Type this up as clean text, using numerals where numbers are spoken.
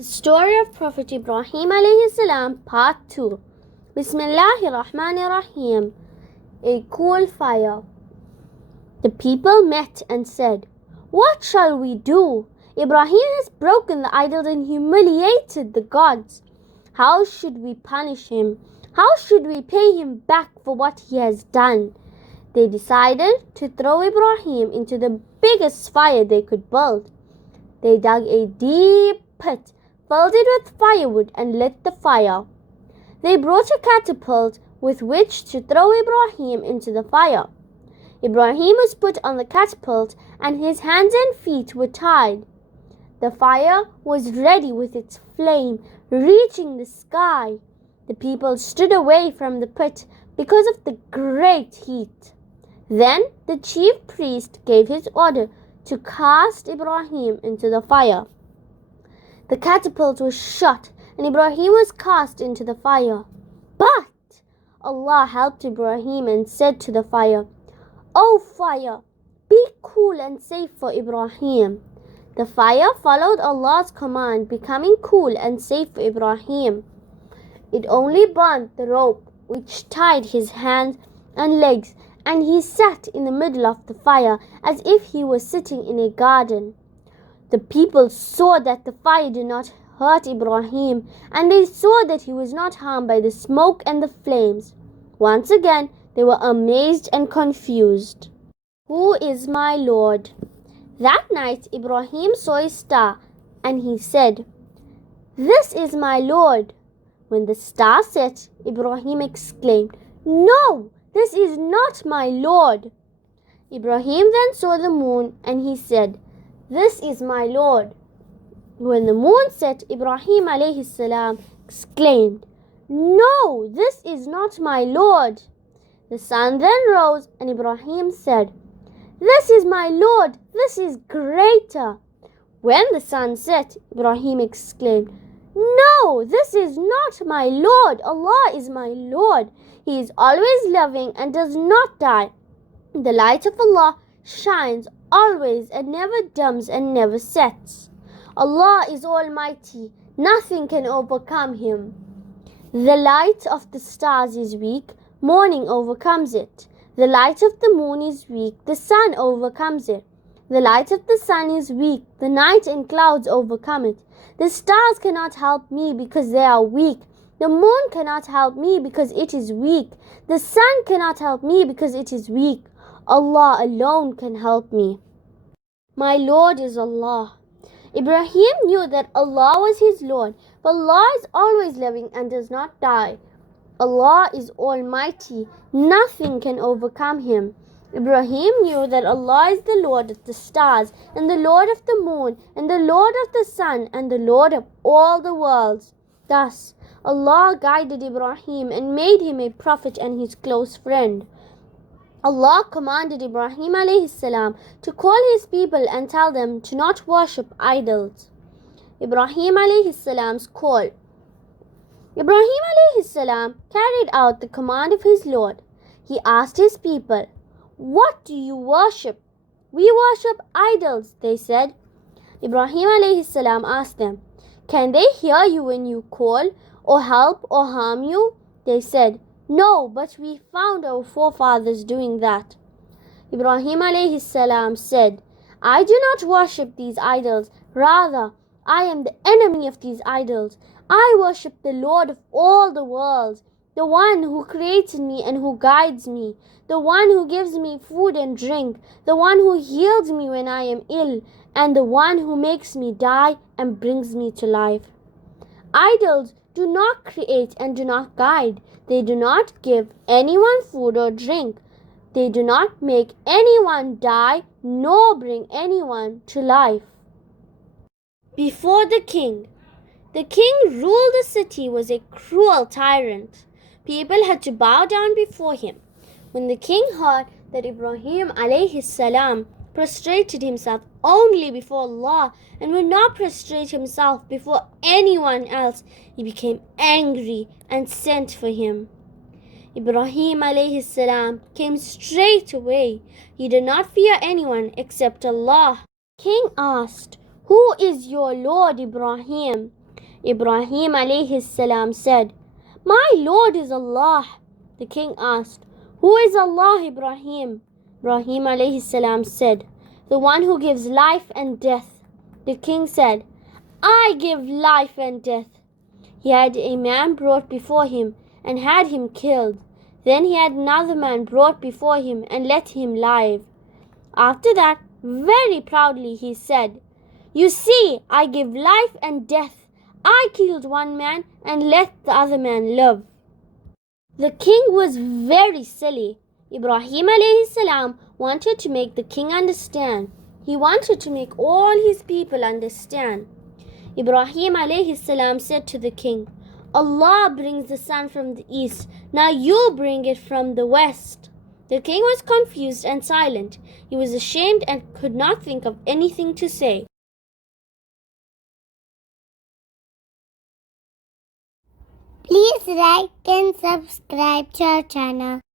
The story of Prophet Ibrahim alayhi salam, part 2. Bismillahir Rahmanir Rahim. A coal fire. The people met and said, "What shall we do? Ibrahim has broken the idols and humiliated the gods. How should we punish him? How should we pay him back for what he has done?" They decided to throw Ibrahim into the biggest fire they could build. They dug a deep pit, filled it with firewood, and lit the fire. They brought a catapult with which to throw Ibrahim into the fire. Ibrahim was put on the catapult, and his hands and feet were tied. The fire was ready with its flame reaching the sky. The people stood away from the pit because of the great heat. Then the chief priest gave his order to cast Ibrahim into the fire. The catapult was shot, and Ibrahim was cast into the fire. But Allah helped Ibrahim and said to the fire, "O fire, be cool and safe for Ibrahim." The fire followed Allah's command, becoming cool and safe for Ibrahim. It only burnt the rope which tied his hands and legs, and he sat in the middle of the fire as if he was sitting in a garden. The people saw that the fire did not hurt Ibrahim, and they saw that he was not harmed by the smoke and the flames. Once again, they were amazed and confused. "Who is my Lord?" That night, Ibrahim saw a star, and he said, "This is my Lord." When the star set, Ibrahim exclaimed, "No, this is not my Lord." Ibrahim then saw the moon, and he said, "This is my Lord." When the moon set, Ibrahim alayhi salam exclaimed, "No, this is not my Lord." The sun then rose, and Ibrahim said, "This is my Lord, this is greater." When the sun set, Ibrahim exclaimed, "No, this is not my Lord. Allah is my Lord. He is always loving and does not die. The light of Allah shines always and never dims and never sets. Allah is almighty. Nothing can overcome him. The light of the stars is weak. Morning overcomes it. The light of the moon is weak. The sun overcomes it. The light of the sun is weak. The night and clouds overcome it. The stars cannot help me because they are weak. The moon cannot help me because it is weak. The sun cannot help me because it is weak. Allah alone can help me. My Lord is Allah." Ibrahim knew that Allah was his Lord, for Allah is always loving and does not die. Allah is almighty. Nothing can overcome him. Ibrahim knew that Allah is the Lord of the stars, and the Lord of the moon, and the Lord of the sun, and the Lord of all the worlds. Thus, Allah guided Ibrahim and made him a prophet and his close friend. Allah commanded Ibrahim alayhi salam to call his people and tell them to not worship idols. Ibrahim alayhi salam's call. Ibrahim alayhi salam carried out the command of his Lord. He asked his people, "What do you worship?" "We worship idols," they said. Ibrahim alayhi salam asked them, "Can they hear you when you call, or help or harm you?" They said, "No, but we found our forefathers doing that." Ibrahim alayhi salam said, "I do not worship these idols. Rather, I am the enemy of these idols. I worship the Lord of all the worlds, the one who created me and who guides me, the one who gives me food and drink, the one who heals me when I am ill, and the one who makes me die and brings me to life." Idols do not create and do not guide. They do not give anyone food or drink. They do not make anyone die nor bring anyone to life. Before the king. The king ruled the city was a cruel tyrant. People had to bow down before him. When the king heard that Ibrahim alayhi salam prostrated himself only before Allah and would not prostrate himself before anyone else, he became angry and sent for him. Ibrahim alayhi salam came straight away. He did not fear anyone except Allah. King asked, "Who is your Lord Ibrahim?" Ibrahim alayhi salam said, "My Lord is Allah." The king asked, "Who is Allah, Ibrahim?" Ibrahim alayhi salam said, "The one who gives life and death." The king said, "I give life and death." He had a man brought before him and had him killed. Then he had another man brought before him and let him live. After that, very proudly he said, "You see, I give life and death. I killed one man and let the other man live." The king was very silly. Ibrahim alayhi salam wanted to make the king understand. He wanted to make all his people understand. Ibrahim alayhi salam said to the king, "Allah brings the sun from the east. Now you bring it from the west." The king was confused and silent. He was ashamed and could not think of anything to say. Please like and subscribe to our channel.